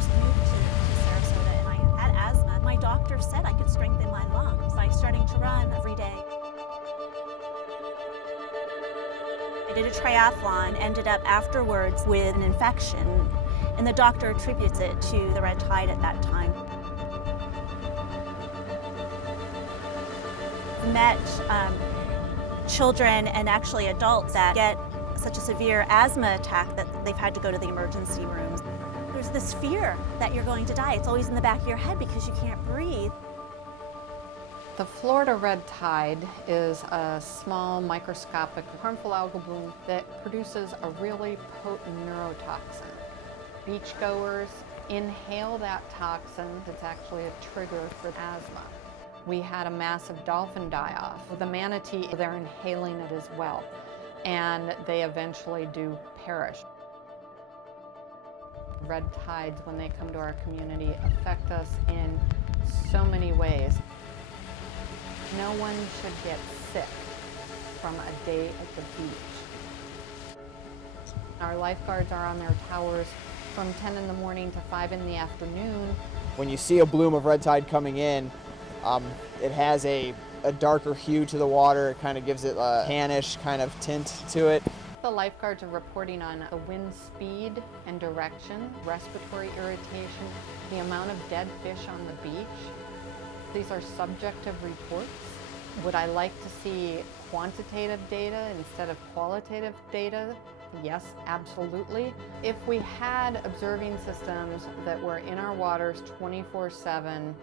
first moved to Sarasota and I had asthma, my doctor said I could strengthen my lungs by starting to run every day. I did a triathlon, ended up afterwards with an infection, and the doctor attributes it to the red tide at that time. Met children and actually adults that get such a severe asthma attack that they've had to go to the emergency rooms. There's this fear that you're going to die. It's always in the back of your head because you can't breathe. The Florida red tide is a small, microscopic, harmful algal bloom that produces a really potent neurotoxin. Beachgoers inhale that toxin. It's actually a trigger for asthma. We had a massive dolphin die-off. The manatee, they're inhaling it as well, and they eventually do perish. Red tides, when they come to our community, affect us in so many ways. No one should get sick from a day at the beach. Our lifeguards are on their towers from 10 in the morning to 5 in the afternoon. When you see a bloom of red tide coming in, it has a darker hue to the water. It kind of gives it a tannish kind of tint to it. The lifeguards are reporting on the wind speed and direction, respiratory irritation, the amount of dead fish on the beach. These are subjective reports. Would I like to see quantitative data instead of qualitative data? Yes, absolutely. If we had observing systems that were in our waters 24/7,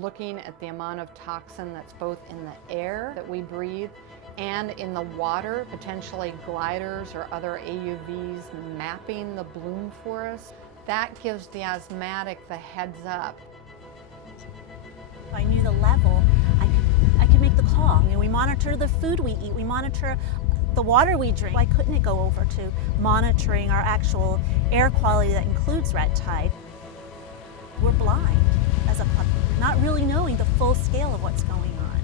looking at the amount of toxin that's both in the air that we breathe and in the water, potentially gliders or other AUVs mapping the bloom for us, that gives the asthmatic the heads up. If I knew the level, I could make the call. You know, we monitor the food we eat, we monitor the water we drink. Why couldn't it go over to monitoring our actual air quality that includes red tide? We're blind as a public, not really knowing the full scale of what's going on.